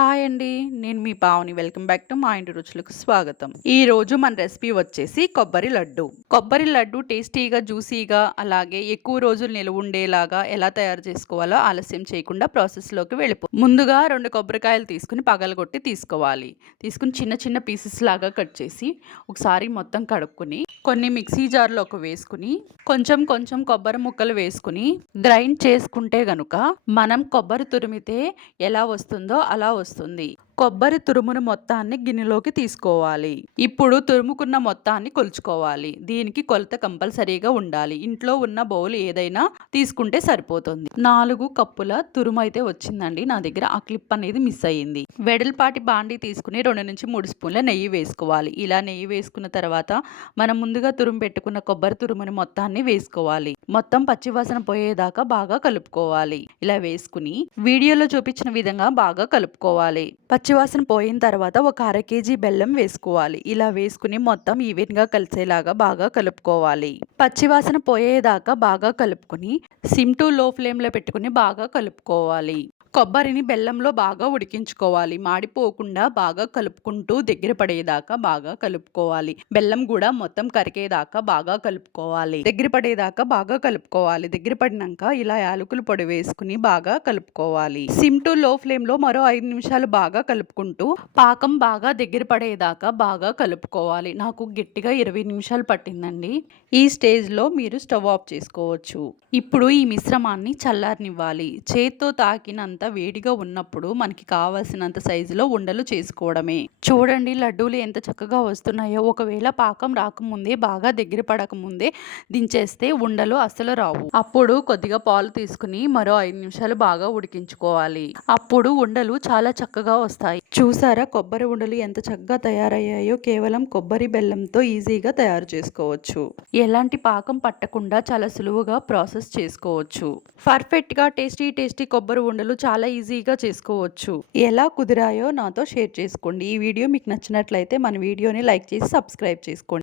Hi అండి. నేను మీ Pavani. Welcome back to మా ఇంటి రుచులకు స్వాగతం. ఈ రోజు మన రెసిపీ వచ్చేసి కొబ్బరి లడ్డు. కొబ్బరి లడ్డు టేస్టీగా, జ్యూసీగా అలాగే ఎక్కువ రోజులు నిలువ ఉండేలాగా ఎలా తయారు చేసుకోవాలో ఆలస్యం చేయకుండా ప్రాసెస్లోకి ముందుగా 2 కొబ్బరికాయలు తీసుకుని పగలగొట్టి తీసుకోవాలి. తీసుకుని చిన్న చిన్న పీసెస్ లాగా కట్ చేసి ఒకసారి మొత్తం కడుక్కుని కొన్ని మిక్సీ జార్లోకి వేసుకుని కొంచెం కొంచెం కొబ్బరి ముక్కలు వేసుకుని గ్రైండ్ చేసుకుంటే గనుక మనం కొబ్బరి తురిమితే ఎలా వస్తుందో అలా వస్తుంది. కొబ్బరి తురుమును మొత్తాన్ని గిన్నెలోకి తీసుకోవాలి. ఇప్పుడు తురుముకున్న మొత్తాన్ని కొలుచుకోవాలి. దీనికి కొలత కంపల్సరీగా ఉండాలి. ఇంట్లో ఉన్న బౌల్ ఏదైనా తీసుకుంటే సరిపోతుంది. 4 కప్పుల తురుము అయితే వచ్చిందండి నా దగ్గర. ఆ క్లిప్ అనేది మిస్ అయ్యింది. వెడల్పాటి బాండీ తీసుకుని 2 నుంచి 3 స్పూన్ల నెయ్యి వేసుకోవాలి. ఇలా నెయ్యి వేసుకున్న తర్వాత మనం ముందుగా తురుము పెట్టుకున్న కొబ్బరి తురుముని మొత్తాన్ని వేసుకోవాలి. మొత్తం పచ్చివాసన పోయేదాకా బాగా కలుపుకోవాలి. ఇలా వేసుకుని వీడియోలో చూపించిన విధంగా బాగా కలుపుకోవాలి. పచ్చివాసన పోయిన తర్వాత ఒక 1/2 కేజీ బెల్లం వేసుకోవాలి. ఇలా వేసుకుని మొత్తం ఈవెన్గా కలిసేలాగా బాగా కలుపుకోవాలి. పచ్చివాసన పోయేదాకా బాగా కలుపుకొని సిమ్ టు లో ఫ్లేమ్లో పెట్టుకుని బాగా కలుపుకోవాలి. కొబ్బరిని బెల్లంలో బాగా ఉడికించుకోవాలి. మాడిపోకుండా బాగా కలుపుకుంటూ దగ్గర పడేదాకా బాగా కలుపుకోవాలి. బెల్లం కూడా మొత్తం కరిగేదాకా బాగా కలుపుకోవాలి. దగ్గర పడేదాకా బాగా కలుపుకోవాలి. దగ్గర పడినాక ఇలా యాలకుల పొడి వేసుకుని బాగా కలుపుకోవాలి. సిమ్ టు లో ఫ్లేమ్లో మరో 5 నిమిషాలు బాగా కలుపుకుంటూ పాకం బాగా దగ్గర పడేదాకా బాగా కలుపుకోవాలి. నాకు గట్టిగా 20 నిమిషాలు పట్టిందండి. ఈ స్టేజ్లో మీరు స్టవ్ ఆఫ్ చేసుకోవచ్చు. ఇప్పుడు ఈ మిశ్రమాన్ని చల్లారనివ్వాలి. చేత్తో తాకినంత వేడిగా ఉన్నప్పుడు మనకి కావాల్సినంత సైజులో ఉండలు చేసుకోవడమే. చూడండి లడ్డూలు ఎంత చక్కగా వస్తున్నాయో. ఒకవేళ పాకం రాకముందే బాగా దగ్గర పడకముందే దించేస్తే ఉండలు అస్సలు రావు. అప్పుడు కొద్దిగా పాలు తీసుకుని మరో 5 నిమిషాలు బాగా ఉడికించుకోవాలి. అప్పుడు ఉండలు చాలా చక్కగా వస్తాయి. చూసారా కొబ్బరి ఉండలు ఎంత చక్కగా తయారయ్యాయో. కేవలం కొబ్బరి బెల్లంతో ఈజీగా తయారు చేసుకోవచ్చు. ఎలాంటి పాకం పట్టకుండా చాలా సులువుగా ప్రాసెస్ చేసుకోవచ్చు. పర్ఫెక్ట్గా టేస్టీ కొబ్బరి ఉండలు చాలా ఈజీగా చేసుకోవచ్చు. ఎలా కుదిరాయో నాతో షేర్ చేసుకోండి. ఈ వీడియో మీకు నచ్చినట్లయితే మన వీడియోని లైక్ చేసి సబ్స్క్రైబ్ చేసుకోండి.